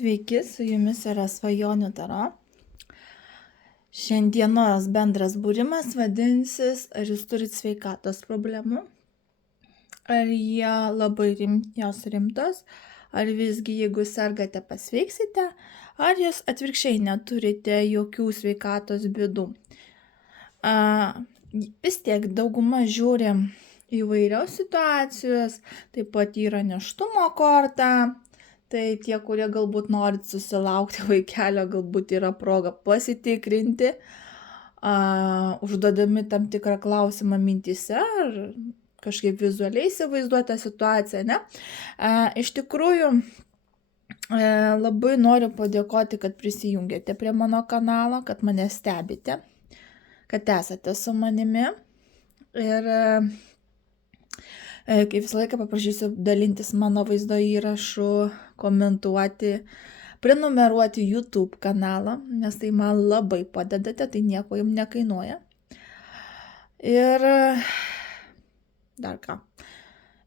Sveiki, su jumis yra Svajonių Taro. Šiandienos bendras būrimas vadinsis, ar jūs turit sveikatos problemų, ar jie labai jos rimtos, ar visgi jeigu sergate pasveiksite, ar jūs atvirkščiai neturite jokių sveikatos bėdų. Vis tiek dauguma žiūri įvairios situacijos, taip pat yra nėštumo korta. Tai tie, kurie galbūt norit susilaukti vaikelio, galbūt yra proga pasitikrinti, užduodami tam tikrą klausimą mintyse ar kažkaip vizualiai įsivaizduoti tą situaciją, ne? Iš tikrųjų, labai noriu padėkoti, kad prisijungėte prie mano kanalo, kad mane stebite, kad esate su manimi ir kaip visą laiką paprašysiu dalintis mano vaizdo įrašu, komentuoti, prenumeruoti YouTube kanalą, nes tai man labai padedate, tai nieko jums nekainuoja. Ir dar ką.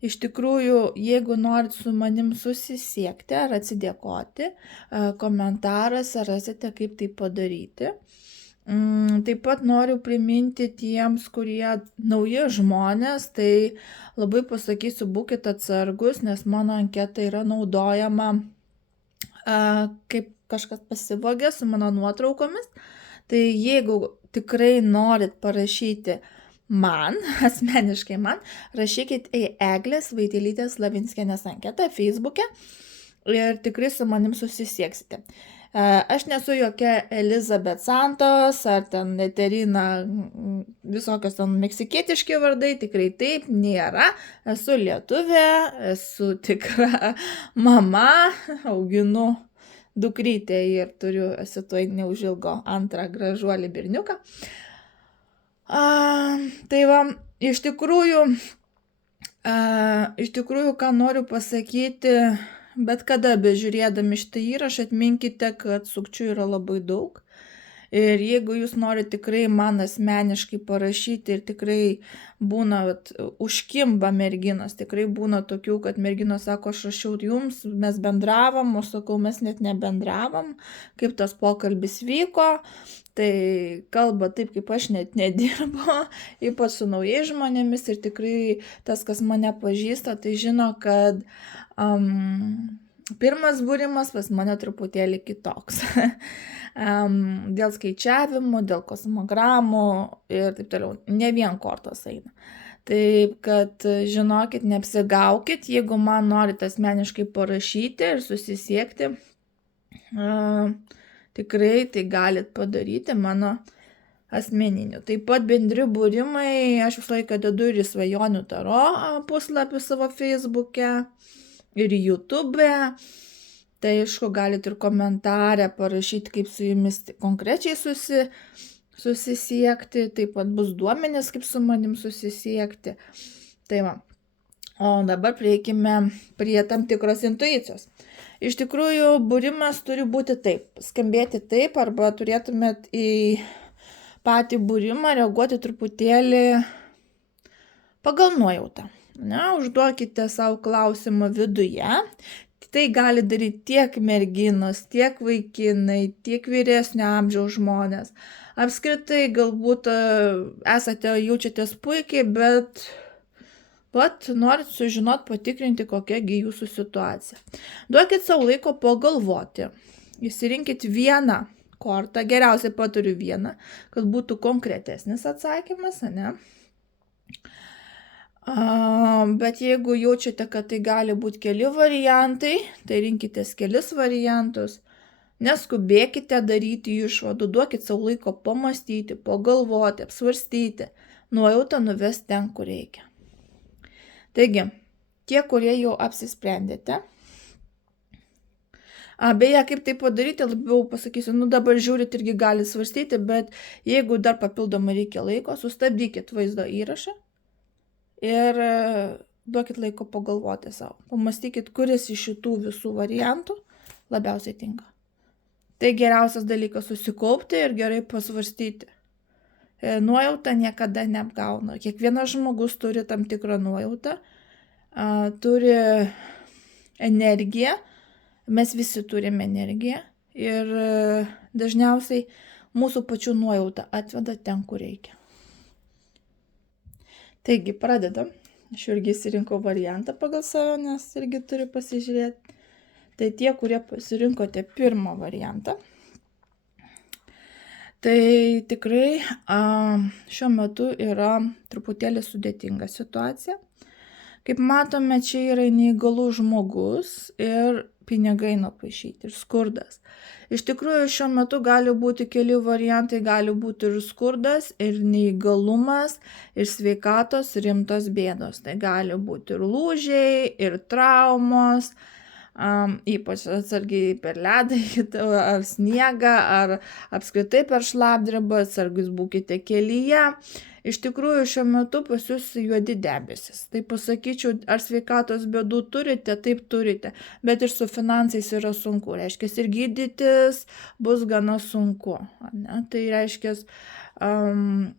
Iš tikrųjų, jeigu norit su manim susisiekti ar atsidėkoti, komentaruose rasite, kaip tai padaryti. Taip pat noriu priminti tiems, kurie nauji žmonės, tai labai pasakysiu, būkite atsargus, nes mano anketa yra naudojama kaip kažkas pasivogė su mano nuotraukomis. Tai jeigu tikrai norit parašyti man, asmeniškai man, rašykit į Eglės Vaitelytės Lavinskienės anketą Facebook'e ir tikrai su manim susisieksite. Aš nesu jokia Elizabeth Santos ar ten Eterina, visokios ten meksikietiški vardai, tikrai taip nėra. Esu lietuvė, esu tikra mama, auginu dukrytę ir esu tuoj neužilgo antrą gražuolį berniuką. Tai va, iš tikrųjų, ką noriu pasakyti, bet kada bežiūrėdami šitą įrašą atminkite, kad sukčių yra labai daug. Ir jeigu jūs norite tikrai man asmeniškai parašyti ir tikrai būna, užkimba merginos, tikrai būna tokių, kad merginos sako, aš rašiau jums, mes bendravom, o sakau, mes net nebendravom, kaip tas pokalbis vyko. Tai kalba taip, kaip aš net nedirbu, ypač su naujais žmonėmis ir tikrai tas, kas mane pažįsta, tai žino, kad pirmas būrimas pas mane truputėlį kitoks. Dėl skaičiavimų, dėl kosmogramų ir taip toliau. Ne vien kortos eina. Taip, kad žinokit, neapsigaukit, jeigu man norite asmeniškai parašyti ir susisiekti, tikrai tai galit padaryti mano asmeniniu. Taip pat bendri būrimai, aš visą laiką dedu ir į Svajonių Taro puslapį savo Facebook'e ir YouTube'e. Tai aišku, galite ir komentarę parašyti, kaip su jumis konkrečiai susisiekti. Taip pat bus duomenys, kaip su manim susisiekti. Tai va. O dabar prieikime prie tam tikros intuicijos. Iš tikrųjų, būrimas turi būti taip, skambėti taip, arba turėtumėt į patį būrimą reaguoti truputėlį pagal nuojautą. Užduokite savo klausimą viduje. Tai gali daryti tiek merginos, tiek vaikinai, tiek vyresnio amžiaus žmonės. Apskritai galbūt jaučiatės puikiai, bet norit sužinoti, patikrinti, kokiagi jūsų situacija. Duokit savo laiko pagalvoti. Išsirinkit vieną kortą, geriausiai paturiu vieną, kad būtų konkretesnis atsakymas, ne? Bet jeigu jaučiate, kad tai gali būti keli variantai, tai rinkitės kelis variantus, neskubėkite daryti išvadų, duokit savo laiko pamastyti, pagalvoti, apsvarstyti, nuojautą nuvesti ten, kur reikia. Taigi, tie, kurie jau apsisprendėte, beje, kaip tai padaryti, labiau pasakysiu, dabar žiūrit irgi gali svarstyti, bet jeigu dar papildomai reikia laiko, sustabdykit vaizdo įrašą ir duokit laiko pagalvoti savo. Pamastykit, kuris iš šitų visų variantų labiausiai tinka. Tai geriausias dalykas susikaupti ir gerai pasvarstyti. Nuojauta niekada neapgauna. Kiekvienas žmogus turi tam tikrą nuojautą, turi energiją, Mes visi turime energiją ir dažniausiai mūsų pačių nuojauta atveda ten, kur reikia. Taigi, pradedam. Aš irgi įsirinkau variantą pagal save, nes irgi turiu pasižiūrėti. Tai tie, kurie pasirinkote pirmą variantą, tai tikrai šiuo metu yra truputėlį sudėtinga situacija. Kaip matome, čia yra neįgalus žmogus ir pinigai nupaišyti ir skurdas. Iš tikrųjų, šiuo metu gali būti keli variantai, gali būti ir skurdas, ir neįgalumas, ir sveikatos rimtos bėdos. Tai gali būti ir lūžiai, ir traumos, ypač atsargiai per ledą ar sniegą, ar apskritai per šlapdribą, atsargus būkite kelyje. Iš tikrųjų, šiuo metu pas jūs juodi debesis. Tai pasakyčiau, ar sveikatos bėdų turite, taip turite, bet ir su finansais yra sunku. Reiškia, ir gydytis bus gana sunku. Ne? Tai reiškia,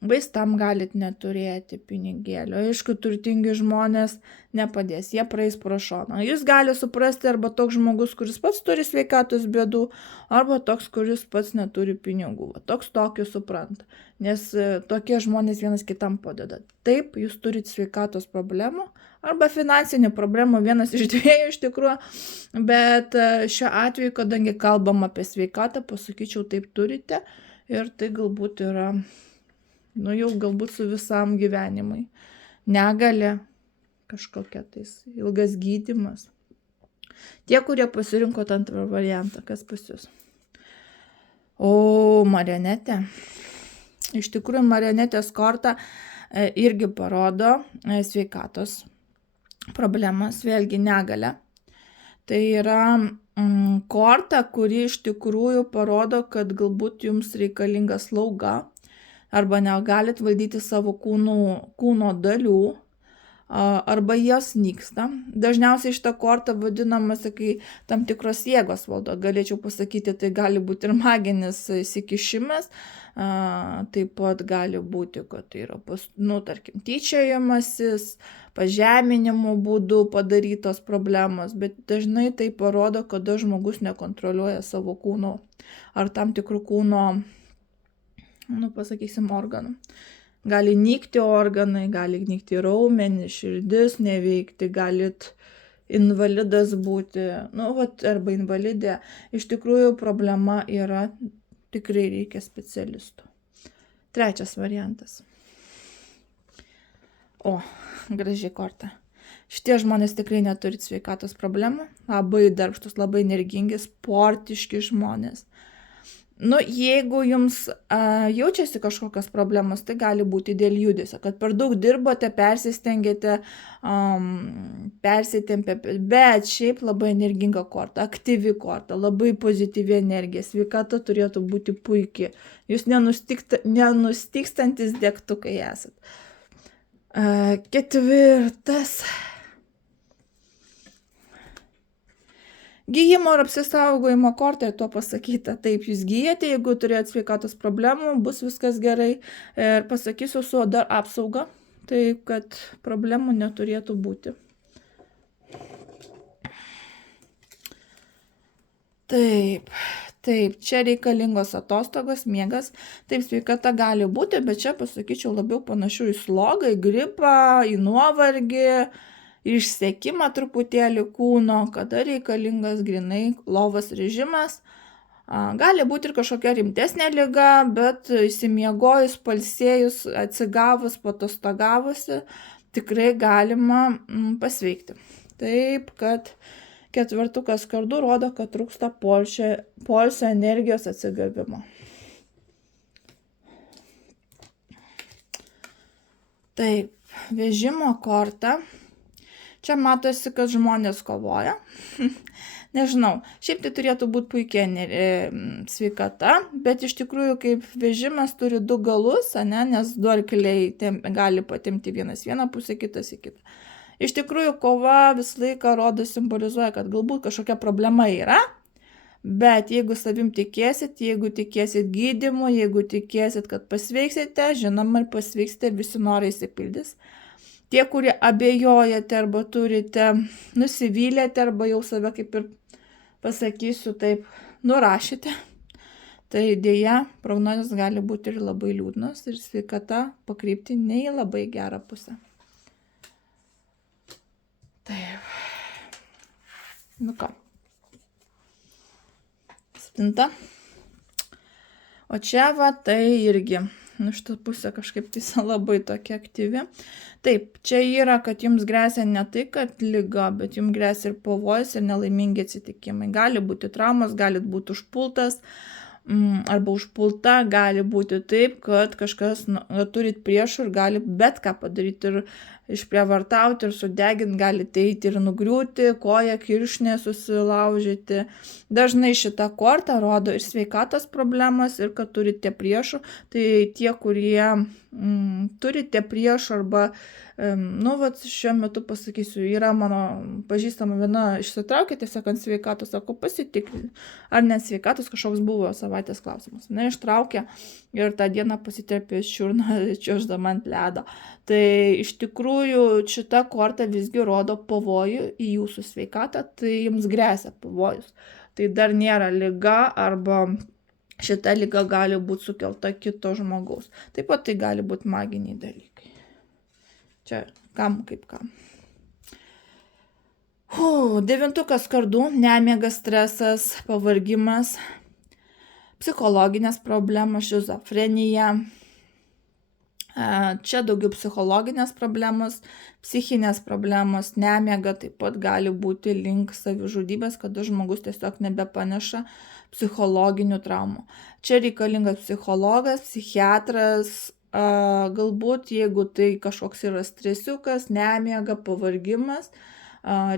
vaistam galit neturėti pinigėlio. Aišku, turtingi žmonės nepadės, jie praeis pro šoną. Jūs gali suprasti arba toks žmogus, kuris pats turi sveikatos bėdų, arba toks, kuris pats neturi pinigų. Toks tokį supranta, nes tokie žmonės vienas kitam padeda. Taip, jūs turite sveikatos problemų arba finansinių problemų, vienas iš dviejų iš tikrųjų, bet šiuo atveju, kadangi kalbam apie sveikatą, pasakyčiau, taip turite. Ir tai galbūt yra, jau galbūt su visam gyvenimui. Negalė kažkokia tais ilgas gydymas. Tie, kurie pasirinko antrą variantą, kas pas jūs? O, marionetė. Iš tikrųjų, marionetės korta irgi parodo sveikatos problemas, vėlgi negalę. Tai yra korta, kuri iš tikrųjų parodo, kad galbūt jums reikalinga slauga arba negalit valdyti savo kūno dalių arba jos nyksta. Dažniausiai šitą kortą vadinamas, kai tam tikros jėgos valdo. Galėčiau pasakyti, tai gali būti ir maginis įsikišimas, taip pat gali būti, kad tai yra, tarkim, tyčiojamasis, pažeminimo būdu padarytos problemos, bet dažnai tai parodo, kada žmogus nekontroliuoja savo kūno ar tam tikrų kūno, pasakysim, organų. Gali nykti organai, gali nykti raumenys, širdis neveikti, galit invalidas būti, arba invalidė. Iš tikrųjų, problema yra, tikrai reikia specialistų. Trečias variantas. O, graži korta. Šitie žmonės tikrai neturi sveikatos problemų, labai darbštus, labai energingi, sportiški žmonės. Jeigu jums jaučiasi kažkokios problemos, tai gali būti dėl judesio, kad per daug dirbote, persistengėte, persitempė, bet šiaip labai energinga korta, aktyvi korta, labai pozityvi energija, sveikata turėtų būti puikiai. Jūs nenustykstantis degtukai esat. Ketvirtas. Gyjimo ir apsisaugojimo korta, tuo pasakyta, taip, jūs gyjate, jeigu turėjote sveikatos problemų, bus viskas gerai. Ir pasakysiu su dar apsauga, taip, kad problemų neturėtų būti. Taip, čia reikalingos atostogos, miegas, taip, sveikata gali būti, bet čia pasakyčiau labiau panašių į slogą, į gripą, į nuovargį, išsekimą truputėlį kūno, kada reikalingas grinai lovos režimas. Gali būti ir kažkokia rimtesnė liga, bet įsimiegojus, palsėjus, atsigavus, patostagavusi, tikrai galima pasveikti. Taip, kad ketvirtukas kardu rodo, kad trūksta poilsio energijos atsigavimo. Taip, vežimo korta. Čia matosi, kad žmonės kovoja. Nežinau, šiaip tai turėtų būti puikia sveikata, bet iš tikrųjų kaip vežimas turi du galus, nes du arkliai gali patimti vienas vieną pusę, kitas į kitą. Iš tikrųjų kova visą laiką rodo, simbolizuoja, kad galbūt kažkokia problema yra, bet jeigu savim tikėsit, jeigu tikėsit gydymu, jeigu tikėsit, kad pasveiksite, žinoma ir pasveiksite, visi norai išsipildys. Tie, kurie abejojate arba turite, nusivylėte arba jau save kaip ir pasakysiu taip, nurašėte, tai dėja prognozės gali būti ir labai liūdnos ir sveikata pakreipti ne į labai gerą pusę. Taip. Nu ką. 7. O čia va tai irgi, šitą pusę kažkaip tai labai tokia aktyvi. Taip, čia yra, kad jums grėsia ne tai, kad liga, bet jums grėsia ir pavojus ir nelaimingi atsitikimai. Gali būti traumos, galit būti užpultas, arba užpulta, gali būti taip, kad kažkas turit priešų ir gali bet ką padaryti ir išprievartauti ir sudeginti, galite eiti ir nugriūti, koją, kiršnę susilaužyti. Dažnai šita korta rodo ir sveikatos problemas, ir kad turite priešų. Tai tie, kurie turite priešų arba, šiuo metu pasakysiu, yra mano pažįstama viena išsitraukė tiesiog ant sveikatos, sako, pasitikrinti, ar net sveikatos kažkoks buvo savaitės klausimas. Ištraukė ir tą dieną pasiterpė čiurną, čiuoždama ant ledo. Tai iš tikrųjų šita korta visgi rodo pavojų į jūsų sveikatą, tai jums grėsia pavojus. Tai dar nėra liga arba šita liga gali būti sukelta kito žmogaus. Taip pat tai gali būti maginiai dalykai. Čia kam kaip kam. 9 kardų, nemiega, stresas, pavargimas, psichologinės problemos, šizofrenija. Čia daugiau psichologinės problemos, psichinės problemos, nemiega taip pat gali būti link savižudybės, kada žmogus tiesiog nebepaneša psichologinių traumų. Čia reikalingas psichologas, psichiatras, galbūt jeigu tai kažkoks yra stresiukas, nemiega, pavargimas,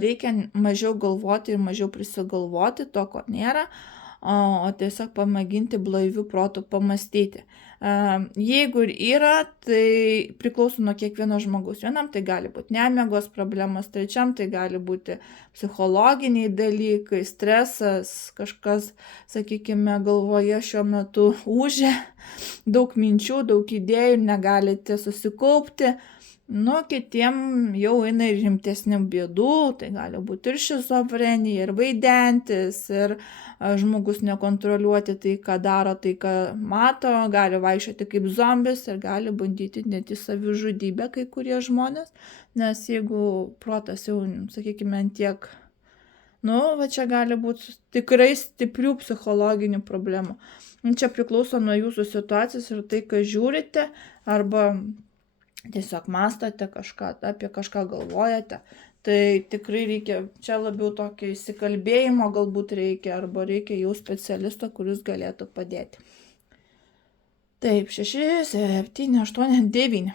reikia mažiau galvoti ir mažiau prisigalvoti, to ko nėra, o tiesiog pamėginti blaivių protų pamastyti. Jeigu ir yra, tai priklauso nuo kiekvieno žmogus. Vienam tai gali būti nemiegos problemos, trečiam tai gali būti psichologiniai dalykai, stresas, kažkas, sakykime, galvoje šiuo metu ūžia, daug minčių, daug idėjų, negalite susikaupti. Kitiem jau eina ir rimtesnių bėdų, tai gali būti ir šizofrenija, ir vaidentis, ir žmogus nekontroliuoti tai, ką daro, tai, ką mato, gali vaikščioti kaip zombis ir gali bandyti net į savižudybę kai kurie žmonės, nes jeigu protas jau, sakykime, tiek, čia gali būti tikrai stiprių psichologinių problemų. Čia priklauso nuo jūsų situacijos ir tai, ką žiūrite, arba tiesiog mastote apie kažką galvojate, tai tikrai reikia, čia labiau tokio įsikalbėjimo galbūt reikia, arba reikia jau specialisto, kuris galėtų padėti. Taip, 6, 7, 8, 9.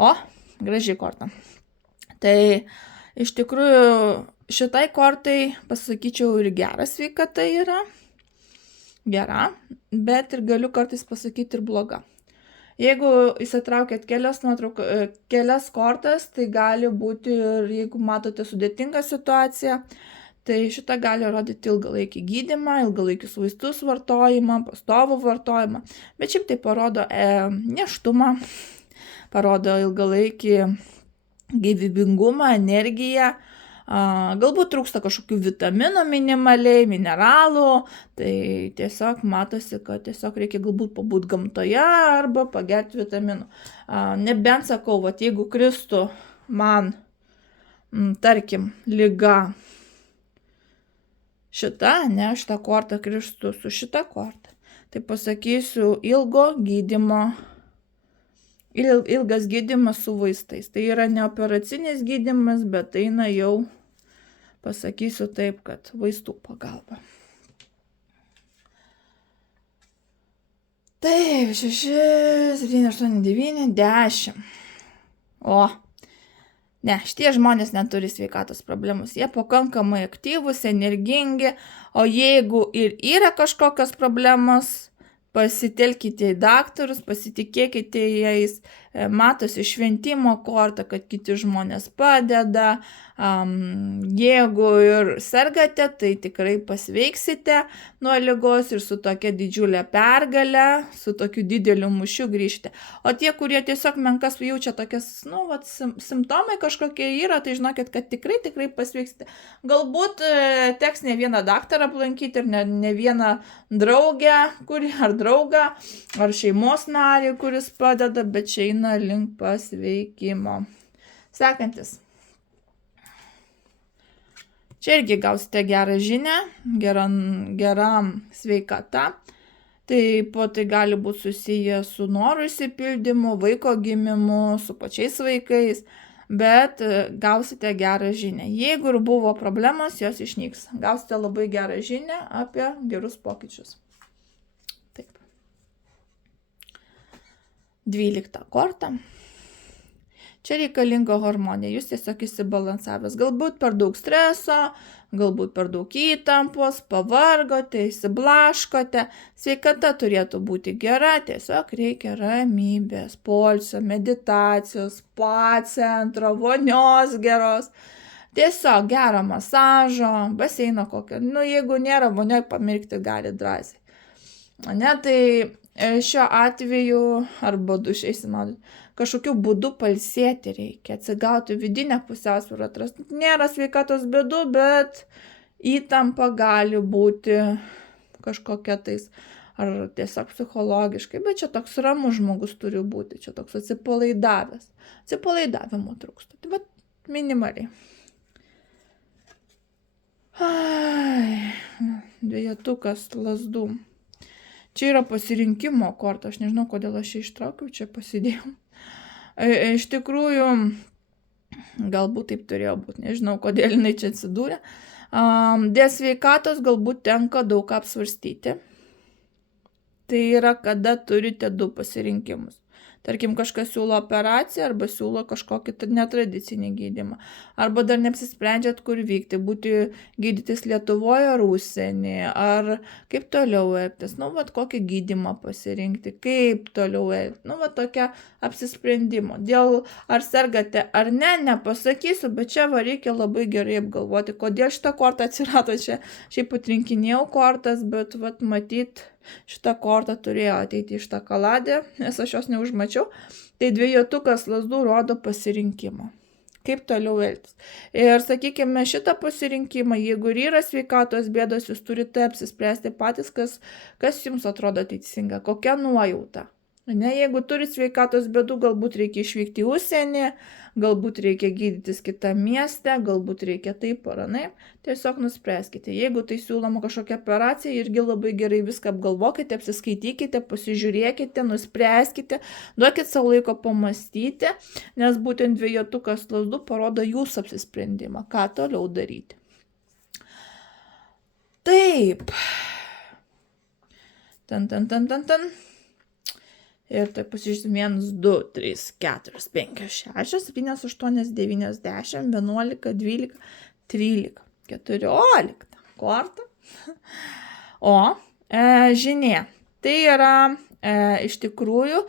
O, graži korta. Tai iš tikrųjų šitai kortai, pasakyčiau, ir gera sveikata yra, gera, bet ir galiu kartais pasakyti ir bloga. Jeigu įsitraukėt kelias kortas, tai gali būti ir jeigu matote sudėtingą situaciją, tai šitą gali rodyti ilgalaikį gydymą, ilgalaikius vaistus vartojimą, pastovų vartojimą, bet šiaip tai parodo nėštumą, parodo ilgalaikį gyvybingumą, energiją. Galbūt trūksta kažkokių vitaminų minimaliai, mineralų, tai tiesiog matosi, kad tiesiog reikia galbūt pabūti gamtoje arba pagerti vitaminų. Nebent sakau, jeigu kristų man, tarkim, liga šita, šita korta kristų su šita korta, tai pasakysiu ilgas gydymas su vaistais. Tai yra ne operacinis gydymas, bet eina jau, pasakysiu taip, kad vaistų pagalba. Taip, 6, 7, 8, 9, 10. Šitie žmonės neturi sveikatos problemus. Jie pakankamai aktyvūs, energingi, o jeigu ir yra kažkokios problemos, pasitelkite į daktarus, pasitikėkite jais, matosi šventimo korta, kad kiti žmonės padeda. Jeigu ir sergate, tai tikrai pasveiksite nuo ligos ir su tokia didžiulė pergale, su tokiu dideliu mūšiu grįžti. O tie, kurie tiesiog menkas jaučia tokias, simptomai kažkokie yra, tai žinokit, kad tikrai pasveiksite. Galbūt teks ne vieną daktarą aplankyti ir ne vieną draugę, ar draugą, ar šeimos narį, kuris padeda, bet čia eina link pasveikimo. Sekantis. Čia irgi gausite gerą žinią, geram sveikata. Tai gali būti susiję su noru išsipildymu, vaiko gimimu, su pačiais vaikais, bet gausite gerą žinią. Jeigu ir buvo problemos, jos išnyks. Gausite labai gerą žinią apie gerus pokyčius. Taip. 12 korta. Čia reikalinga harmonija, jūs tiesiog įsibalansavęs. Galbūt per daug streso, galbūt per daug įtampos, pavargote, įsiblaškote. Sveikata turėtų būti gera, tiesiog reikia ramybės, poilsio, meditacijos, spa centro, vonios geros. Tiesiog gero masažo, baseino kokio. Jeigu nėra vonio, pamirkti gali drąsiai. Tai šiuo atveju, arba duše įsimaudyti, kažkokiu būdu palsėti reikia, atsigauti vidinę pusiausvyrą atrasti. Nėra sveikatos bėdų, bet įtampa gali būti kažkokia tais, ar tiesiog psichologiškai, bet čia toks ramus žmogus turi būti, čia toks atsipalaidavęs. Atsipalaidavimo trūksta, tai bet minimaliai. Dvejetukas lazdų. Čia yra pasirinkimo korta, aš nežinau, kodėl aš čia ištraukiau, čia pasidėjau. Iš tikrųjų, galbūt taip turėjo būti, nežinau, kodėl jinai čia atsidūrė. Dėl sveikatos galbūt tenka daug apsvarstyti. Tai yra, kada turite 2 pasirinkimus. Tarkim, kažkas siūlo operaciją arba siūlo kažkokį netradicinį gydymą. Arba dar neapsisprendžiat, kur vykti, gydytis Lietuvoje ar užsieny, ar kaip toliau elgtis. Kokį gydymą pasirinkti, kaip toliau elgtis. Tokia apsisprendimo. Dėl ar sergate ar ne, nepasakysiu, bet čia reikia labai gerai apgalvoti, kodėl šitą kortą atsirado čia. Šiaip atrinkinėjau kortas, bet matyt, šitą kortą turėjo ateiti iš tą kaladę, nes aš jos neužmačiau. Tai dvejetukas lazdų rodo pasirinkimą. Kaip toliau elgtis. Ir sakykime, šitą pasirinkimą, jeigu ir yra sveikatos bėdos, jūs turite apsispręsti patys, kas jums atrodo teisinga, kokia nuojauta. Jeigu turite sveikatos bėdų, galbūt reikia išvykti į užsienį, galbūt reikia gydytis kitą miestę, galbūt reikia taip ar anaip. Tiesiog nuspręskite. Jeigu tai siūloma kažkokia operacija, irgi labai gerai viską apgalvokite, apsiskaitykite, pasižiūrėkite, nuspręskite, duokit savo laiko pamastyti, nes būtent dvejetukas lazdų parodo jūsų apsisprendimą, ką toliau daryti. Taip. Tan. Ir tai pasižiūrėsim 1, 2, 3, 4, 5, 6, 7, 8, 9, 10, 11, 12, 13, 14 kortą. O žinia, tai yra iš tikrųjų,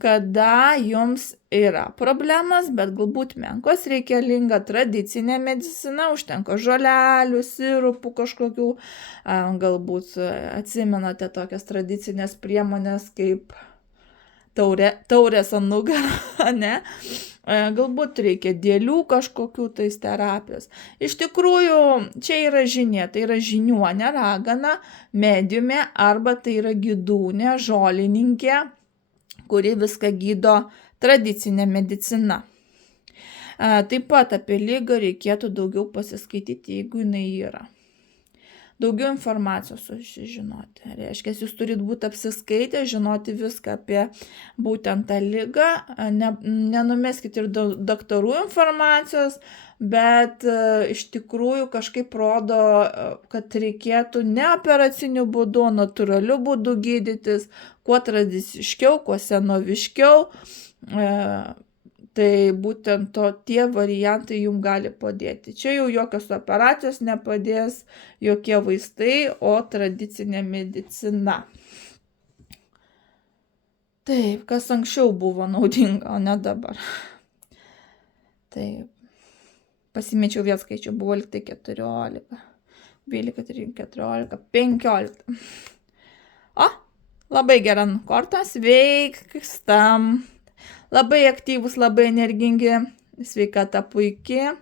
kada jums yra problemas, bet galbūt menkos, reikalinga tradicinė medicina, užtenka žolelių, sirupų kažkokių, galbūt atsimenate tokias tradicinės priemonės kaip taurės ant nugarą, ne? Galbūt reikia dėlių kažkokių tais terapijos. Iš tikrųjų, čia yra žinia, tai yra žiniuonė, ragana, mediumė, arba tai yra gydūnė, žolininkė, kuri viską gydo tradicinė medicina. Taip pat apie ligą reikėtų daugiau pasiskaityti, jeigu jinai yra. Daugiau informacijos sužinoti. Reiškia, jūs turit būti apsiskaitę, žinoti viską apie būtent tą ligą. Nenumeskite ir daktarų informacijos, bet iš tikrųjų kažkaip rodo, kad reikėtų ne operaciniu būdu, o natūraliu būdu gydytis, kuo tradiciškiau, kuo senoviškiau. Tai būtent tie variantai jums gali padėti. Čia jau jokios operacijos nepadės, jokie vaistai, o tradicinė medicina. Taip, kas anksčiau buvo naudinga, o ne dabar. Taip. Pasimečiau vėl skaičių, buvo liktai 14, 12, 13, 14, 15. O, labai gera korta, sveikstam. Labai aktyvus, labai energingi, sveikata puikiai.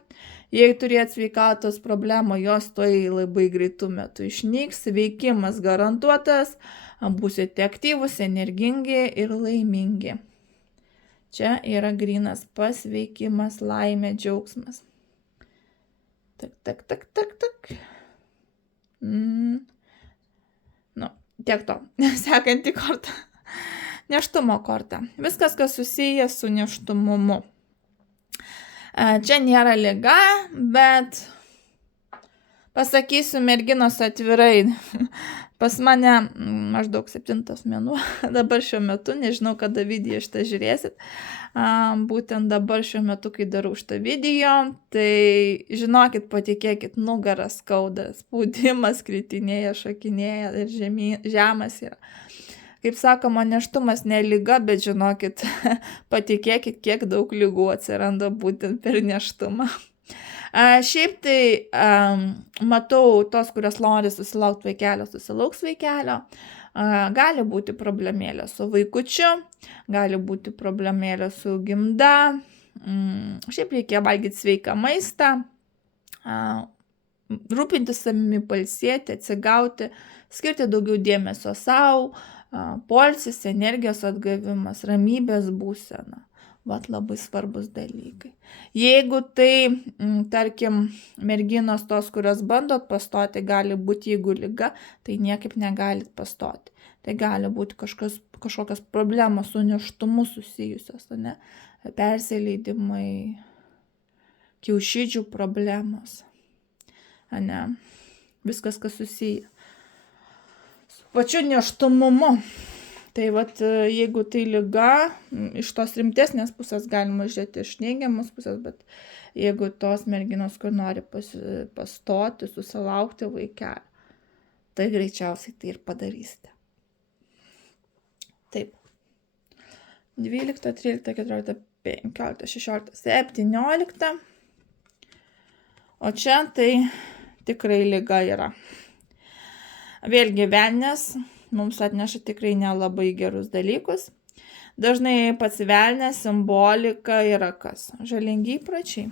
Jei turėt sveikatos problemų, jos labai greitų metų išnyks, veikimas garantuotas, būsite aktyvus, energingi ir laimingi. Čia yra grynas pasveikimas, laimė, džiaugsmas. Tak. Tiek to. Sekanti korta. Nėštumo korta. Viskas, kas susijęs su nėštumumu. Čia nėra liga, bet pasakysiu merginos atvirai. Pas mane maždaug 7 mėnuo, dabar šiuo metu, nežinau, kada video šitą žiūrėsit. Būtent dabar šiuo metu, kai darau šitą video, tai žinokit, patikėkit, nugaras skauda, spaudimas kritinėja, šakinėja ir žemas yra. Kaip sakoma, nėštumas ne liga, bet žinokit, patikėkit, kiek daug ligų atsiranda būtent per nėštumą. Šiaip tai matau tos, kurios nori susilaukti vaikelio, susilauks vaikelio. Gali būti problemėlė su vaikučiu, gali būti problemėlė su gimda. Šiaip reikia valgyti sveiką maistą, rūpintis savimi, pailsėti, atsigauti, skirti daugiau dėmesio savo, poilsis, energijos atgavimas, ramybės būsena. Vat labai svarbus dalykai. Jeigu tai, tarkim, merginos tos, kurios bandot pastoti, gali būti, jeigu liga, tai niekaip negalit pastoti. Tai gali būti kažkokios problemos su nėštumu susijusios, ne? Persileidimai, kiaušidžių problemos, ne? Viskas, kas susiję. Su pačiu nėštumumu. Tai vat, jeigu tai liga, iš tos rimtesnės pusės galima žiūrėti iš neigiamos pusės, bet jeigu tos merginos, kur nori pastoti, susilaukti vaikelį, tai greičiausiai tai ir padarysite. Taip. 12, 13, 14, 15, 16, 17. O čia tai tikrai liga yra. Vėlgi velnias mums atneša tikrai nelabai gerus dalykus. Dažnai pats velnias simbolika yra kas? Žalingi įpročiai.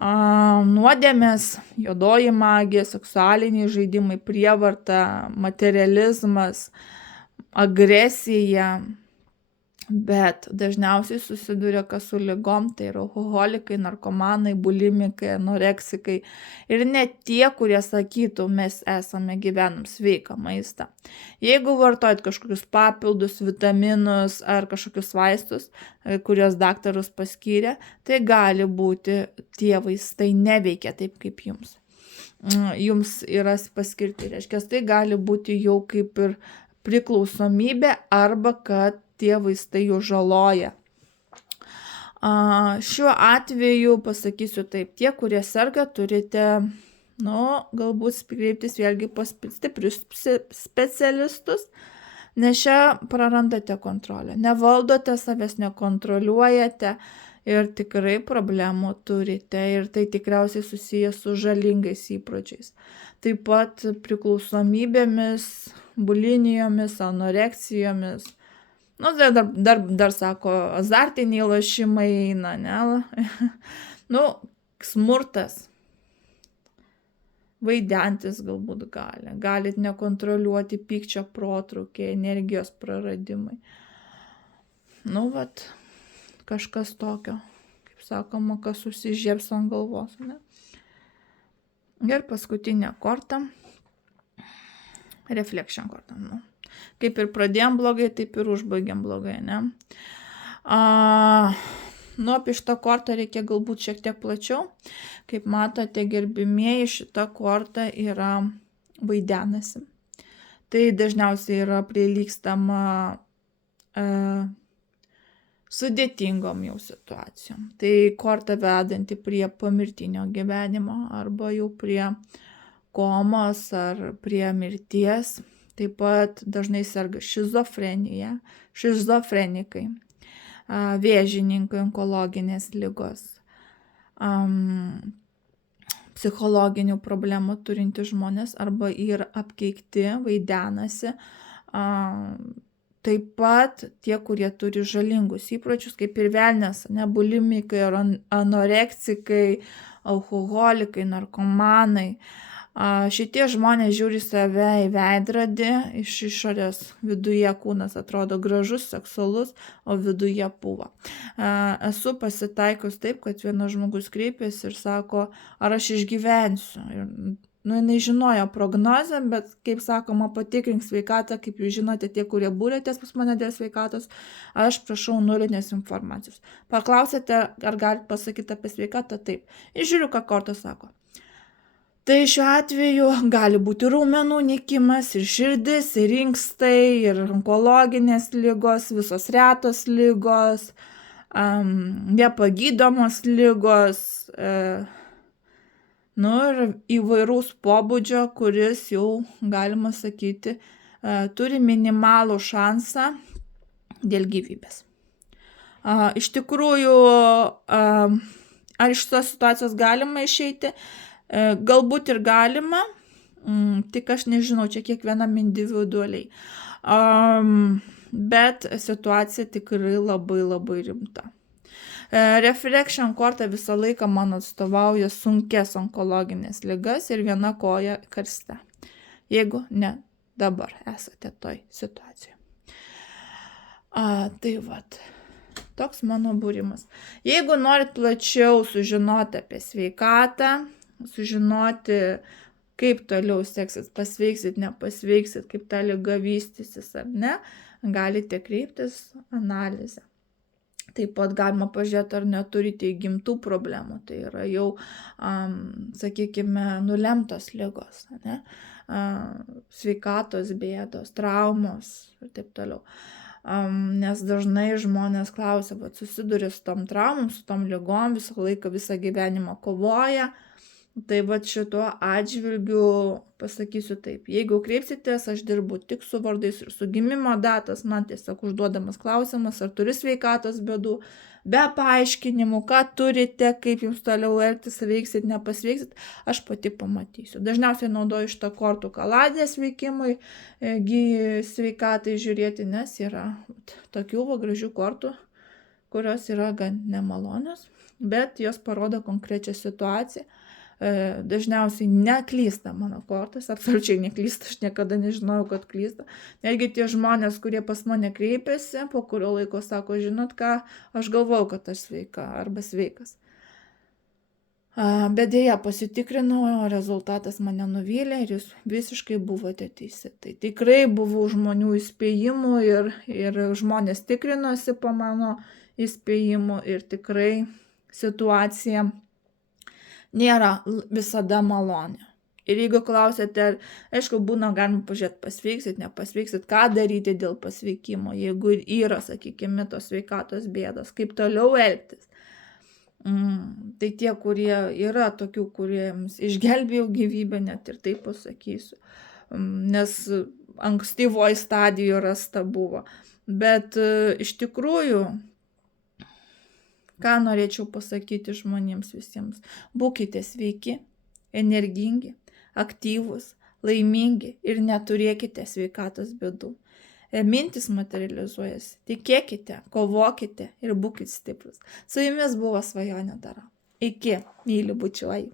Nuodėmės, juodoji magija, seksualiniai žaidimai, prievarta, materializmas, agresija. Bet dažniausiai susiduria kas su ligom, tai yra alkoholikai, narkomanai, bulimikai, anoreksikai. Ir net tie, kurie sakytų, mes gyvenam sveiką maistą. Jeigu vartojat kažkokius papildus, vitaminus ar kažkokius vaistus, kuriuos daktarus paskyrė, tai gali būti tie vaistai neveikia taip kaip jums. Jums yra paskirti. Reiškia, tai gali būti jau kaip ir priklausomybė arba kad tie vaistai jų žaloja. Šiuo atveju pasakysiu taip, tie, kurie serga, turite, galbūt kreiptis vėlgi pas stiprius specialistus, nes čia prarandate kontrolę. Nevaldote savęs, nekontroliuojate ir tikrai problemų turite ir tai tikriausiai susijęs su žalingais įpročiais. Taip pat priklausomybėmis, bulimijomis, anoreksijomis. Dar sako, azartiniai lošimai eina, ne? Smurtas. Vaidentis galbūt gali. Galit nekontroliuoti pykčio protrūkiai, energijos praradimai. Kažkas tokio, kaip sakoma, kas susižiebs ant galvos, ne? Ir paskutinė korta. Reflection korta, Kaip ir pradėjom blogai, taip ir užbaigėm blogai, ne? Apie šitą kortą reikia galbūt šiek tiek plačiau. Kaip matote, gerbimieji, šita korta yra vaidenasi. Tai dažniausiai yra prilygstama sudėtingom jau situacijom. Tai korta vedanti prie pomirtinio gyvenimo arba jau prie komos ar prie mirties. taip pat dažnai serga šizofrenija, šizofrenikai, vėžininkai, onkologinės ligos, psichologinių problemų turinti žmonės arba yra apkeikti, vaidenasi. Taip pat tie, kurie turi žalingus įpročius, kaip ir velnias, bulimikai, anoreksikai, alkoholikai, narkomanai. Šitie žmonės žiūri save į veidrodį, iš išorės viduje kūnas atrodo gražus, seksualus, o viduje pūva. Esu pasitaikius taip, kad vienas žmogus kreipėsi ir sako, ar aš išgyvensiu. Jinai žinojo prognozę, bet, kaip sakoma, patikrink sveikatą, kaip jūs žinote, tie, kurie būrėtės pas mane dėl sveikatos, aš prašau nulinės informacijos. Paklausėte, ar galite pasakyti apie sveikatą? Taip. Ir žiūriu, ką korta sako. Tai šiuo atveju gali būti raumenų nykimas, ir širdis, ir inkstai, ir onkologinės ligos, visos retos ligos, nepagydomos ligos, ir įvairaus pobūdžio, kuris jau, galima sakyti, turi minimalų šansą dėl gyvybės. Iš tikrųjų, ar iš tos situacijos galima išeiti? Galbūt ir galima, tik aš nežinau, čia kiekvienam individualiai. Bet situacija tikrai labai labai rimta. Reflection korta visą laiką man atstovauja sunkes onkologinės ligas ir viena koja karste. Jeigu ne dabar esate toj situacijoje. Tai vat, toks mano būrimas. Jeigu norit plačiau sužinoti apie sveikatą, sužinoti, kaip toliau seksis, pasveiksit, nepasveiksit, kaip ta liga vystysis ar ne, galite kreiptis analizę. Taip pat galima pažiūrėti, ar neturite įgimtų problemų, tai yra jau, sakykime, nulemtos ligos, ne? Sveikatos bėdos, traumos ir taip toliau. Nes dažnai žmonės klausia, susiduria su tom traumom, su tom ligom, visą laiką, visą gyvenimą kovoja. Tai šituo atžvilgiu pasakysiu taip, jeigu kreipsitės, aš dirbu tik su vardais ir su gimimo datos, man tiesiog užduodamas klausimas, ar turi sveikatos bėdų, be paaiškinimų, ką turite, kaip jums toliau elgtis, veiksit, nepasveiksit, aš pati pamatysiu. Dažniausiai naudoju šitą kortų kaladės veikimui, sveikatai žiūrėti, nes yra tokių gražių kortų, kurios yra gan nemalonios, bet jos parodo konkrečią situaciją. Dažniausiai neklysta mano kortas, absoliučiai neklysta, aš niekada nežinojau, kad klysta. Netgi tie žmonės, kurie pas mane kreipiasi, po kurio laiko sako, žinot ką, aš galvojau, kad aš sveika arba sveikas. Bet dėja pasitikrinau, rezultatas mane nuvylė ir jūs visiškai buvote teisi. Tai tikrai buvo žmonių įspėjimų ir žmonės tikrinosi po mano įspėjimų ir tikrai situacija nėra visada maloni. Ir jeigu klausėte, aišku, būna galima pažiūrėti, pasveiksit, nepasveiksit, ką daryti dėl pasveikimo, jeigu yra, sakykime, tos sveikatos bėdos, kaip toliau elgtis. Tai tie, kurie yra tokių, kuriems išgelbėjau gyvybę, net ir taip pasakysiu, nes ankstyvoji stadijoje rasta buvo. Bet iš tikrųjų, ką norėčiau pasakyti žmonėms visiems? Būkite sveiki, energingi, aktyvūs, laimingi ir neturėkite sveikatos bėdų. Mintis materializuojasi. Tikėkite, kovokite ir būkite stiprus. Su jumis buvo Svajonė Dara. Iki, myliu, bučiuoju.